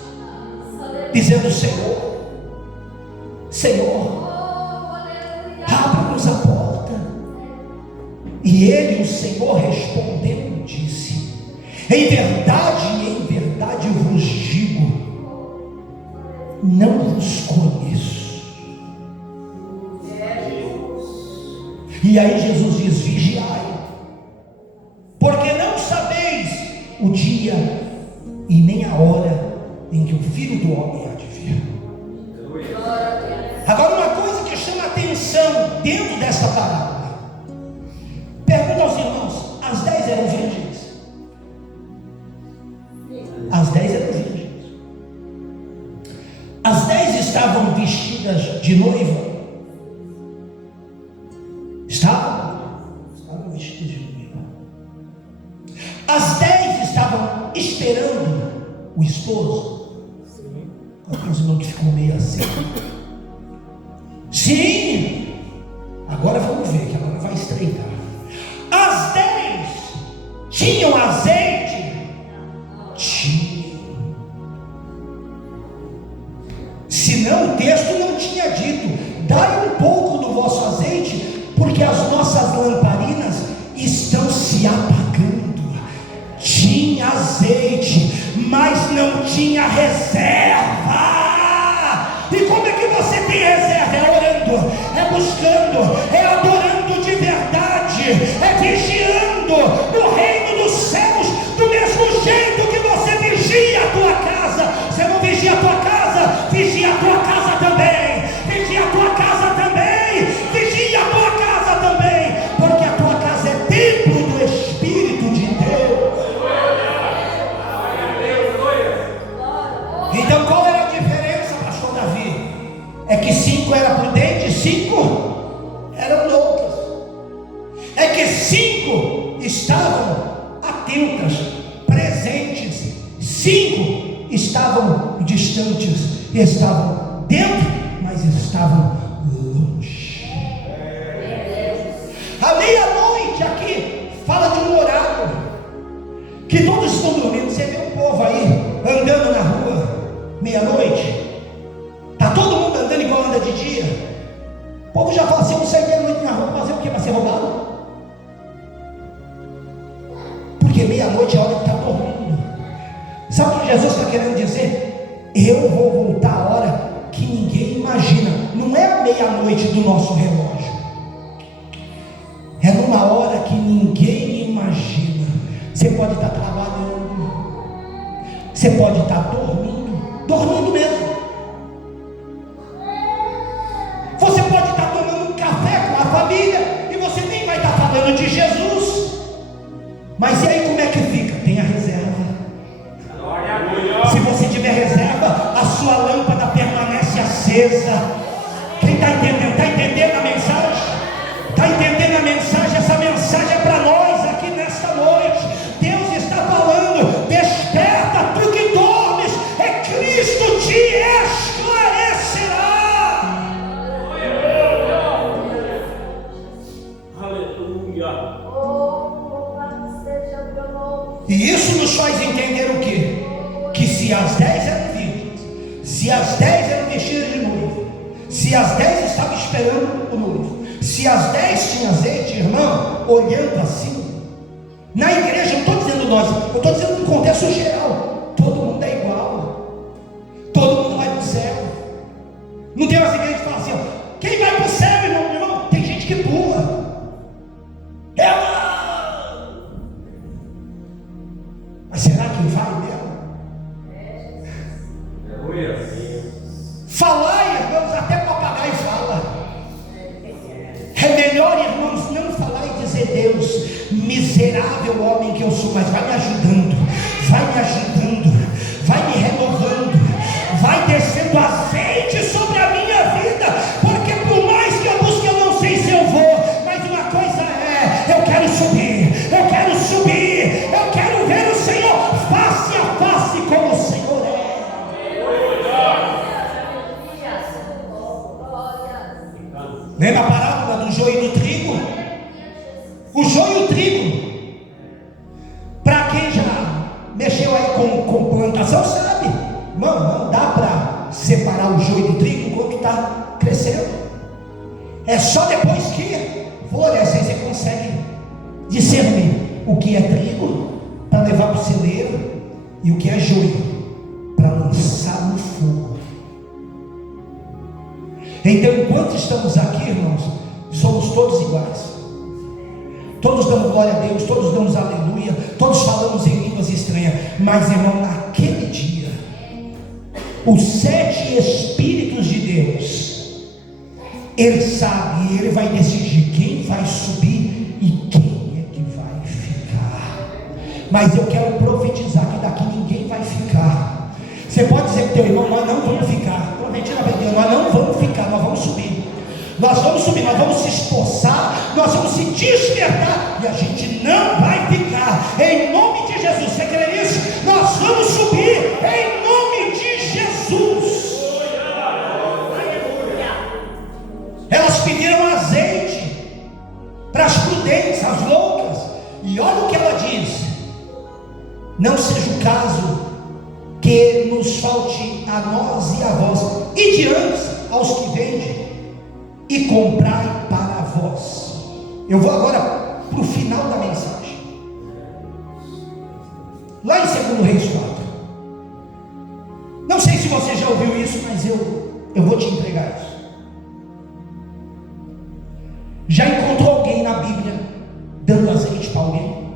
dizendo: Senhor, Senhor, abra-nos a porta. E ele, o Senhor, respondeu e disse: em verdade vos digo, não vos conheço. E aí Jesus diz: vigiai, porque não sabeis o dia e nem a hora em que o Filho do Homem há de vir. Agora, uma coisa que chama a atenção dentro dessa parábola. Pergunta aos irmãos: as 10 eram virgens? As 10 eram virgens. As 10 estavam vestidas de noiva? Estavam vestidas de noiva. As 10 estavam esperando o esposo? Alguns irmãos que ficam meio assim. Sim, agora vamos ver que agora vai estreitar. As 10 tinham azeite? Tinham. Senão o texto não tinha dito: dai um pouco do vosso azeite, porque as nossas lamparinas estão se apagando. Tinha azeite, mas não tinha reserva. E como é que você tem reserva? É orando, é buscando, é adorando de verdade, é vigiando no reino dos céus, do mesmo jeito que você vigia a tua casa. Você não vigia a tua casa, vigia a tua casa também, vigia a tua casa também, vigia a tua casa também, porque a tua casa é templo do Espírito de Deus. Então qual era a diferença, pastor Davi? É que 5 eram prudentes, 5 eram loucas. É que 5 estavam atentas, presentes, 5 estavam distantes, estavam dentro, mas estavam longe. A meia-noite aqui fala de um horário que todos estão dormindo. Você vê o povo aí andando na rua meia-noite, está todo mundo andando igual anda de dia. O povo já fala assim: eu não saio meia-noite na rua, fazer o quê? Para ser roubado? Porque meia-noite é a hora que está dormindo. Sabe o que Jesus está querendo dizer? Eu vou voltar a hora que ninguém imagina. Não é a meia-noite do nosso relógio, é numa hora que ninguém imagina. Você pode estar trabalhando, você pode estar dormindo mesmo. Você pode estar tomando um café com a família e você nem vai estar falando de Jesus. Mas e aí como é que fica? Tem a reserva. Se você tiver reserva, a sua lâmpada permanece acesa. Quem está entendendo? Está entendendo a mensagem? Está entendendo a mensagem? Essa mensagem é para nós aqui nesta noite. Deus está falando: desperta, tu que dormes, é Cristo te esclarecerá. Aleluia. E isso nos faz entender o quê? Que se as 10 eram virgens, se as 10 eram vestidas de noivo, se as 10 estavam esperando o noivo, se as 10 tinham azeite, irmão, olhando assim, na igreja, eu não estou dizendo nós, eu estou dizendo no contexto geral, todo mundo é igual, todo mundo vai para o céu. Não tem umas igrejas que falam assim: ó, quem vai para o céu, irmão? Tem gente que pula. Mas será que vai mesmo? Falar, irmãos, até papagaio fala. É melhor, irmãos, não falar e dizer: Deus, miserável homem que eu sou, mas vai me ajudando, vai me renovando, vai descendo azeite sobre a minha vida, porque por mais que eu busque, eu não sei se eu vou, mas uma coisa é: eu quero subir, eu quero ver o Senhor face a face como o Senhor é. Lembra a parábola do joio e do trigo? O joio e o trigo, para quem já mexeu aí com plantação, sabe, mano, não dá para separar o joio do trigo enquanto está crescendo. É só depois que florescer você consegue discernir o que é trigo para levar para o celeiro e o que é joio para lançar no fogo. Então, enquanto estamos aqui, irmãos, somos todos iguais. Todos damos glória a Deus, todos damos aleluia, todos falamos em línguas estranhas. Mas, irmão, naquele dia, os 7 Espíritos de Deus, Ele sabe e Ele vai decidir quem vai subir e quem é que vai ficar. Mas eu quero profetizar que daqui ninguém vai ficar. Você pode dizer para o teu irmão: nós não vamos ficar. Profetiza para Deus: nós não vamos ficar, nós vamos subir. Nós vamos subir, nós vamos se esforçar, nós vamos se despertar e a gente não vai ficar. Em nome de Jesus, você crê nisso? Nós vamos subir em nome de Jesus. imprudentes, as loucas. E olha o que ela diz: não seja o caso que nos falte a nós e a vós, e diante aos que vendem, e comprai para vós. Eu vou agora para o final da mensagem, lá em 2 Reis 4. Não sei se você já ouviu isso, mas eu vou te entregar isso. Já encontrou alguém na Bíblia dando azeite para alguém?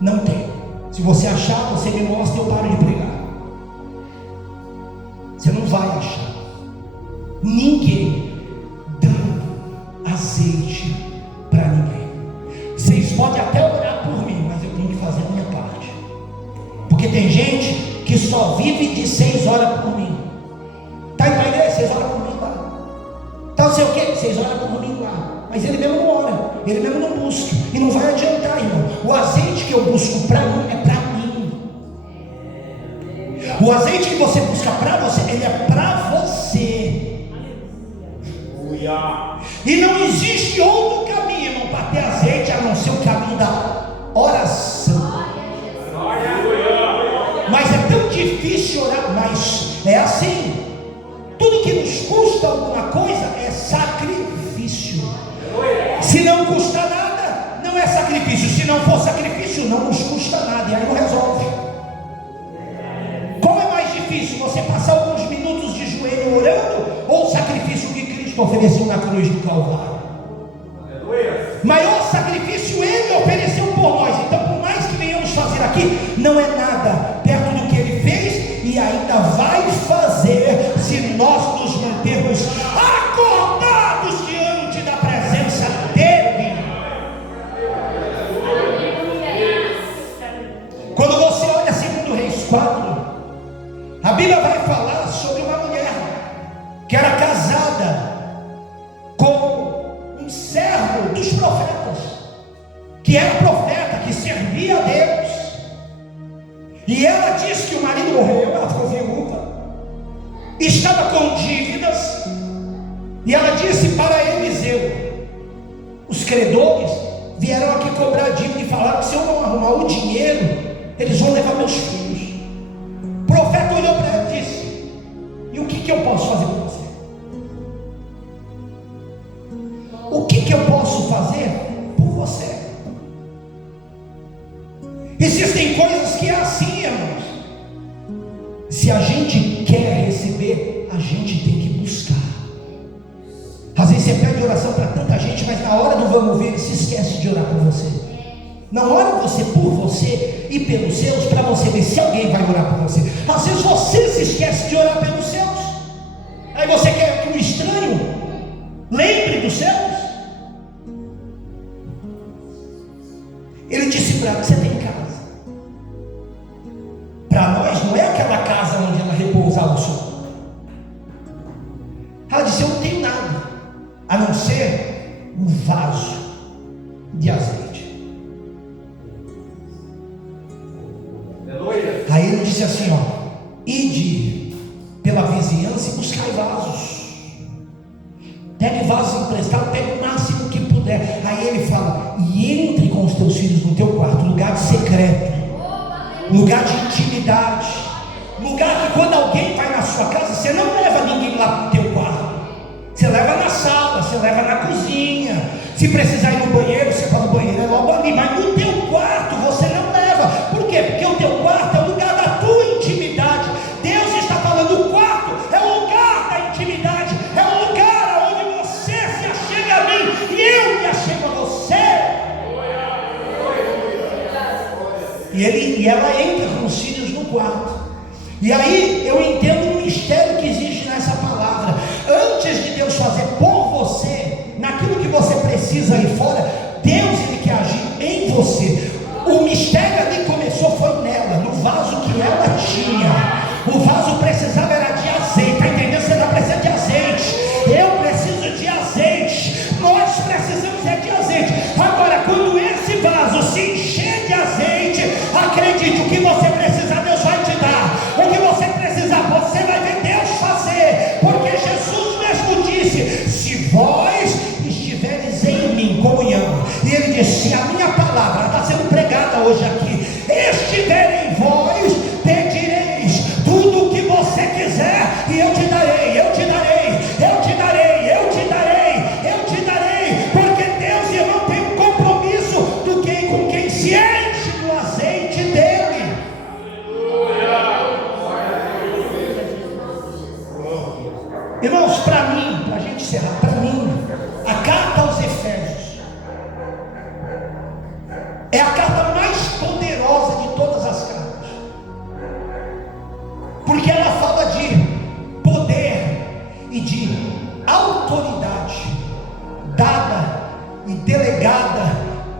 Não tem. Se você achar, você me mostra e eu paro de pregar. Você não vai achar ninguém dando azeite para ninguém. Vocês podem até orar por mim, mas eu tenho que fazer a minha parte. Porque tem gente que só vive de 6 horas por mim. Está indo para a igreja, 6 horas por mim lá. Tá não sei o que, 6 horas por mim lá. Mas ele mesmo não ora, ele mesmo não busca. E não vai adiantar, irmão. O azeite que eu busco para mim é para mim. O azeite que você busca para você, ele é para você. E não existe outro caminho, irmão, para ter azeite a não ser o caminho da oração. Mas é tão difícil orar. Mas é assim: tudo que nos custa alguma coisa é sacrifício. Se não custa nada, não é sacrifício. Se não for sacrifício, não nos custa nada. E aí não resolve. Qual é mais difícil? Você passar alguns minutos de joelho orando, ou o sacrifício que Cristo ofereceu na cruz do Calvário? Maior sacrifício Ele ofereceu por nós. Então, por mais que venhamos fazer aqui, não é nada perto do que Ele fez e ainda vai fazer, se nós nos mantermos acordados diante da presença dEle. Quando você olha 2 Reis 4, a Bíblia vai falar sobre uma mulher que era casada com um servo dos profetas, que era profeta, que servia a Deus. E ela disse que o marido morreu, ela ficou viúva, estava com dívidas, e ela disse para Eliseu: os credores vieram aqui cobrar dívida e falaram que se eu não arrumar o dinheiro, eles vão levar meus filhos. O profeta olhou para ela e disse: e o que eu posso fazer por você? O que eu posso fazer por você? Existem coisas que é assim, irmãos. Se a gente quer receber, a gente tem que buscar. Às vezes você pede oração para tanta gente, mas na hora do vamos ver, ele se esquece de orar por você. Não ora você por você e pelos seus, para você ver se alguém vai orar por você. Às vezes você se esquece de orar pelos seus. Aí você quer que um estranho lembre dos seus. Ele disse para ela: você tem casa. Para nós não é aquela casa onde ela repousava o sono. Ela disse: eu não tenho nada a não ser um vaso de azeite. Aí ele disse assim: ó, ide pela vizinhança e buscai vasos. Pegue vasos emprestados, pegue o máximo que puder. Aí ele fala: e entre com os teus filhos no teu quarto, lugar de secreto, lugar de intimidade, lugar que quando alguém vai na sua casa, você não leva ninguém lá para o teu quarto, você leva na sala, você leva na cozinha. Se precisar ir no banheiro, você fala: o banheiro é logo ali. Mas no teu quarto você não leva. Por quê? Porque o teu quarto é o lugar da tua intimidade. Deus está falando: o quarto é o lugar da intimidade, é o lugar onde você se achega a mim e eu me achego a você. E ela entra com os filhos no quarto. E aí eu entendo o mistério que existe nessa palavra. Antes de Deus fazer por você, naquilo que você precisa aí fora, Deus ele quer agir em você. O mistério ali começou, foi nela, no vaso que ela tinha. O vaso precisava era de azeite. Está entendendo? Você está precisando de azeite. Eu preciso de azeite. Nós precisamos de azeite. Agora, quando esse vaso se encher de azeite, acredite, o que você precisar, Deus vai te dar. O que você precisar, você vai ver Deus fazer. Porque Jesus mesmo disse: se vós estiveres comunhão. E ele disse: se a minha palavra está sendo pregada hoje aqui estiver em vós, pedireis tudo o que você quiser, e eu te darei, eu te darei, eu te darei, eu te darei, eu te darei. Porque Deus, irmão, tem um compromisso com quem se enche do azeite dele. Irmãos, para mim, para a gente encerrar, para mim, a carta aos Efésios é a carta mais poderosa de todas as cartas, porque ela fala de poder e de autoridade dada e delegada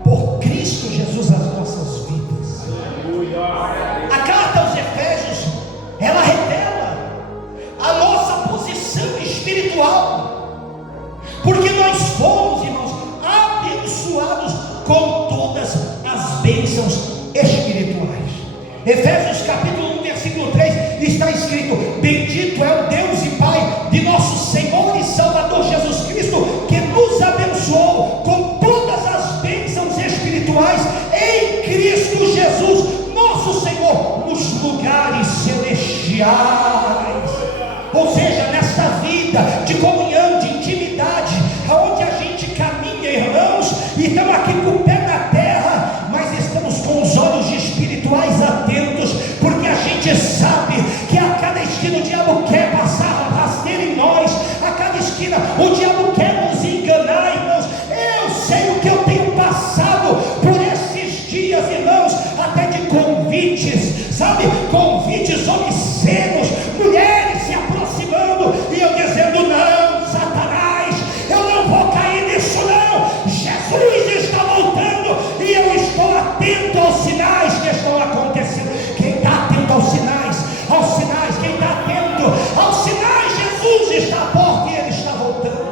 por Cristo Jesus às nossas vidas. A carta aos Efésios, ela revela a nossa posição espiritual, porque nós fomos, irmãos, abençoados com todas as bênçãos espirituais. Efésios capítulo 1, versículo 3 está escrito: bendito é o Deus e Pai de nosso Senhor e Salvador Jesus Cristo, que nos abençoou com todas as bênçãos espirituais em Cristo Jesus nosso Senhor, nos lugares celestiais. Ou seja, nessa vida de comunhão, de intimidade, aonde a gente caminha, irmãos, e estamos aqui com o pé na terra, mas estamos com os olhos espirituais atentos, porque a gente sabe que a cada esquina o diabo quer passar rasteira em nós, a cada esquina o diabo quer nos enganar, irmãos. Eu sei o que eu tenho passado por esses dias, irmãos, até de convites, sabe, convites obscenos, mulheres se aproximando, e eu dizendo: não, Satanás, eu não vou cair nisso não, Jesus está voltando, e eu estou atento aos sinais que estão acontecendo. Quem está atento aos sinais, quem está atento aos sinais, Jesus está à porta e ele está voltando.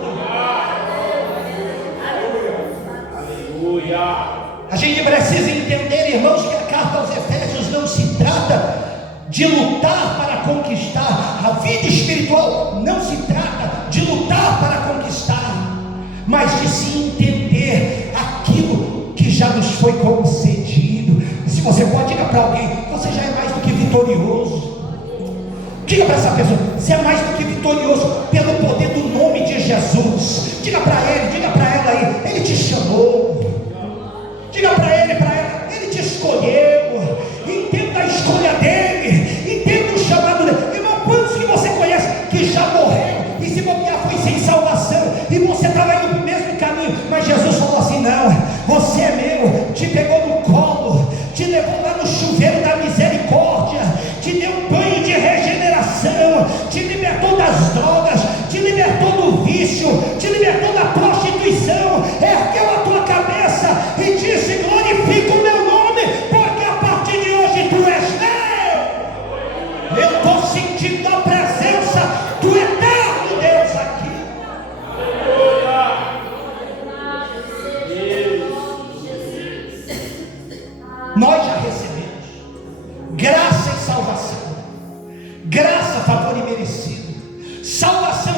Aleluia. A gente precisa entender, irmãos, que a carta aos Efésios não se trata de lutar para conquistar. A vida espiritual não se trata de lutar para conquistar, mas de se entender aquilo que já nos foi concedido. Se você pode, diga para alguém: você já é mais do que vitorioso. Diga para essa pessoa: você é mais do que vitorioso pelo poder do nome de Jesus. Diga para ele, diga para ela aí: ele te chamou. Diga para ele, para ela: ele te escolheu. Entenda a escolha dele, entenda o chamado dele. Irmão, quantos que você conhece que já morreu e se bobear foi sem salvação, e você estava indo para o mesmo caminho, mas Jesus falou assim: não, você é meu, te pegou no colo, te levou lá no chuveiro da misericórdia, te deu um banho de regeneração, te libertou das drogas, te libertou do vício, te libertou da prostituição, ergueu a tua cabeça e disse: glorifica o meu nome, porque a partir de hoje tu és meu. Eu estou sentindo a presença do eterno Deus aqui. Nós já recebemos graça e salvação, graça, favor e merecido, salvação,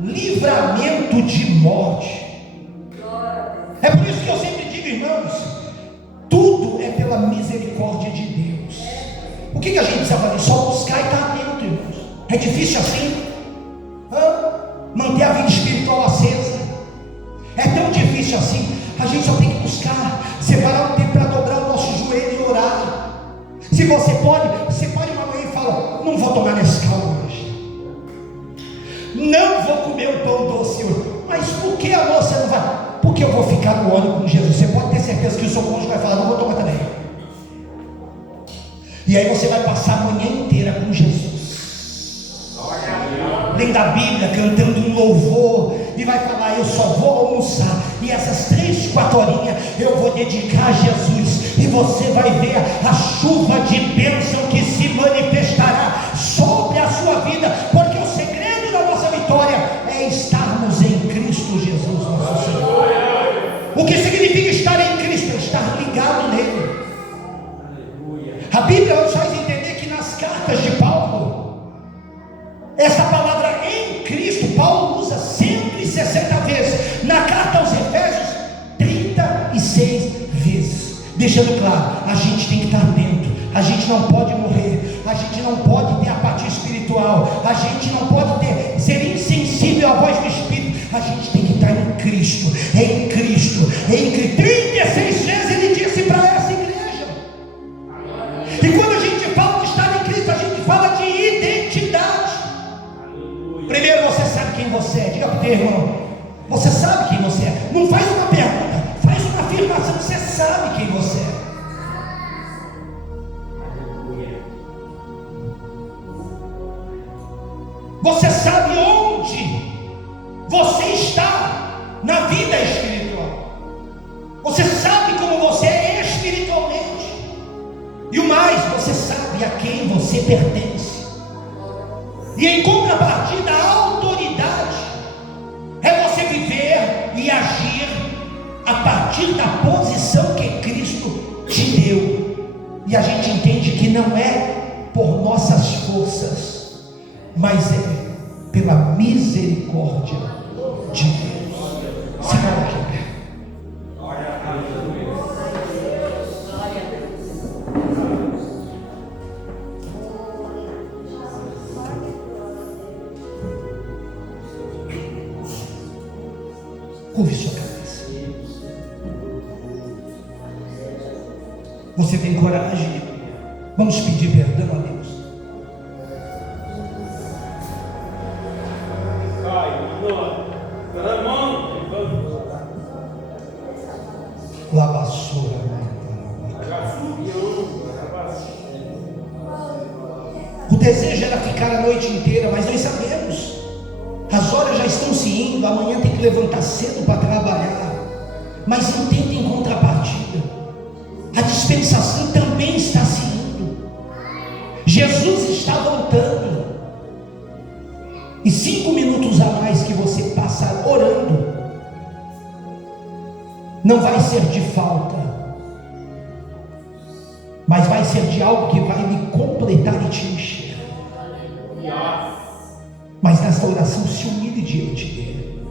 livramento de morte. É por isso que eu sempre digo, irmãos, tudo é pela misericórdia de Deus. O que a gente precisa fazer? Só buscar e estar atento, irmãos. É difícil assim? Manter a vida espiritual acesa? É tão difícil assim? A gente só tem que buscar, separar um tempo para dobrar o nosso joelho e orar. Se você pode, separe uma manhã e fala: não vou tomar Nescau hoje, não vou comer um pão doce hoje. Mas por que, amor, você não vai? Porque eu vou ficar no óleo com Jesus. Você pode ter certeza que o seu cônjuge vai falar: não vou tomar também. E aí você vai passar a manhã inteira com Jesus, lendo a Bíblia, cantando um louvor, e vai falar: eu só vou almoçar, e essas 3, 4 horinhas eu vou dedicar a Jesus. E você vai ver a chuva de bênção que se manifestará sobre a sua vida, porque o segredo da nossa vitória é estarmos em Cristo Jesus nosso Senhor. O que significa estar em Cristo? É estar ligado nele. A Bíblia nos faz entender que nas cartas de Paulo, essa palavra em Cristo, Paulo usa 160 vezes. Na carta aos Efésios, 30. deixando claro, a gente tem que estar atento, a gente não pode morrer, a gente não pode ter apatia espiritual, a gente não pode ser insensível à voz do Espírito, a gente tem que estar em Cristo, em Cristo, em Cristo. 36 vezes ele disse para essa igreja. E quando a gente fala de estar em Cristo, a gente fala de identidade. Primeiro, você sabe quem você é. Diga para o teu irmão, você sabe quem você é. Não faz uma pergunta, faz uma afirmação. Você sabe quem você é. Você sabe onde você está na vida espiritual. Você sabe como você é espiritualmente. E o mais, você sabe a quem você pertence. E em contrapartida, a autoridade é você viver e agir a partir da posição que Cristo te deu. E a gente entende que não é por nossas forças, mas é pela misericórdia de Deus. Se coloque. Curve sua cabeça. Você tem coragem? Vamos pedir perdão a Deus. Lavassura. O desejo era ficar a noite inteira, mas nós sabemos, as horas já estão se indo, amanhã tem que levantar cedo para trabalhar. Mas entenda em contrapartida, a dispensação também está se indo. Jesus está voltando. E 5 minutos a mais que você passar orando, não vai ser de falta, mas vai ser de algo que vai me completar e te encher. Mas nessa oração se humilhe diante dele.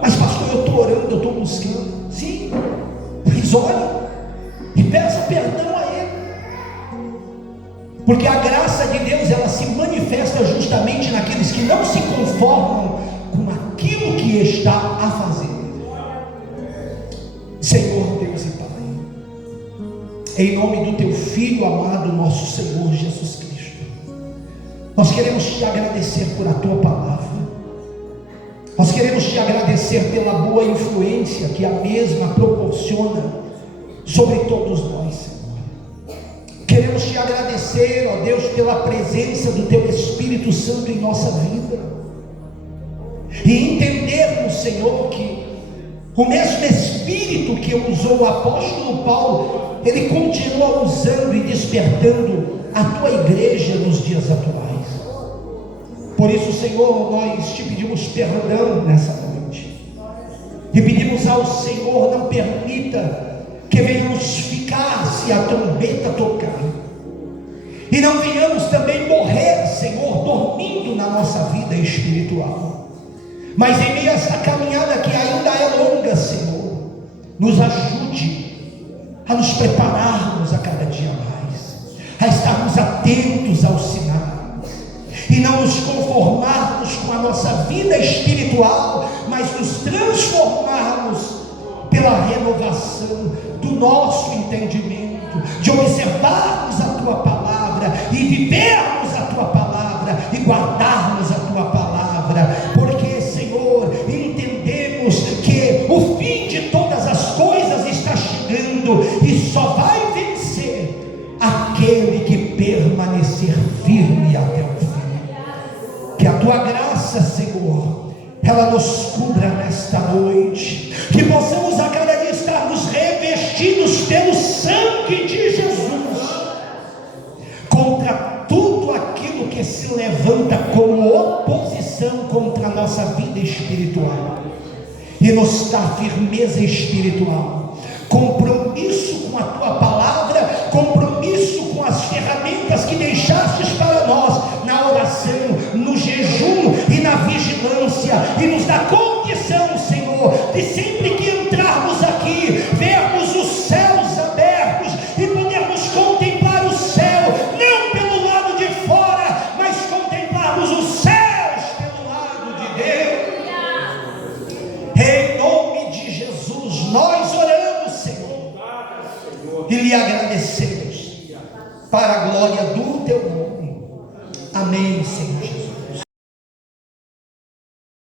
Mas pastor, eu estou orando, eu estou buscando. Sim, mas ore e peça perdão a ele, porque a graça de Deus, ela se manifesta justamente naqueles que não se conformam com aquilo que está a fazer. Senhor Deus e Pai, em nome do teu Filho amado, nosso Senhor Jesus Cristo, nós queremos te agradecer por a tua palavra. Nós queremos te agradecer pela boa influência que a mesma proporciona sobre todos nós, Senhor. Queremos te agradecer, ó Deus, pela presença do teu Espírito Santo em nossa vida, e entendermos, Senhor, que o mesmo Espírito que usou o apóstolo Paulo, ele continua usando e despertando a tua igreja nos dias atuais. Por isso, Senhor, nós te pedimos perdão nessa noite, e pedimos ao Senhor, não permita que venhamos ficar se a trombeta tocar, e não venhamos também morrer, Senhor, dormindo na nossa vida espiritual. Mas em meio a essa caminhada que ainda é longa, Senhor, nos ajude a nos prepararmos a cada dia mais, a estarmos atentos aos sinais, e não nos conformarmos com a nossa vida espiritual, mas nos transformarmos pela renovação do nosso entendimento, de observarmos a tua palavra e vivermos a tua palavra e guardarmos a tua palavra, porque, Senhor, entendemos que o fim de todas as coisas está chegando, e só vai vencer aquele que permanecer firme até o fim. Que a tua graça, Senhor, ela nos cubra nesta noite, que possamos a cada dia estarmos revestidos pelo sangue de Jesus, contra tudo aquilo que se levanta como oposição contra a nossa vida espiritual, e nos dá firmeza espiritual, compromisso com a tua palavra, compromisso com as ferramentas que deixastes para nós na oração, no jejum e na vigilância, e nos dá condição, Senhor, de sempre que entrarmos aqui, vermos os céus abertos lhe agradecemos, para a glória do teu nome. Amém, Senhor.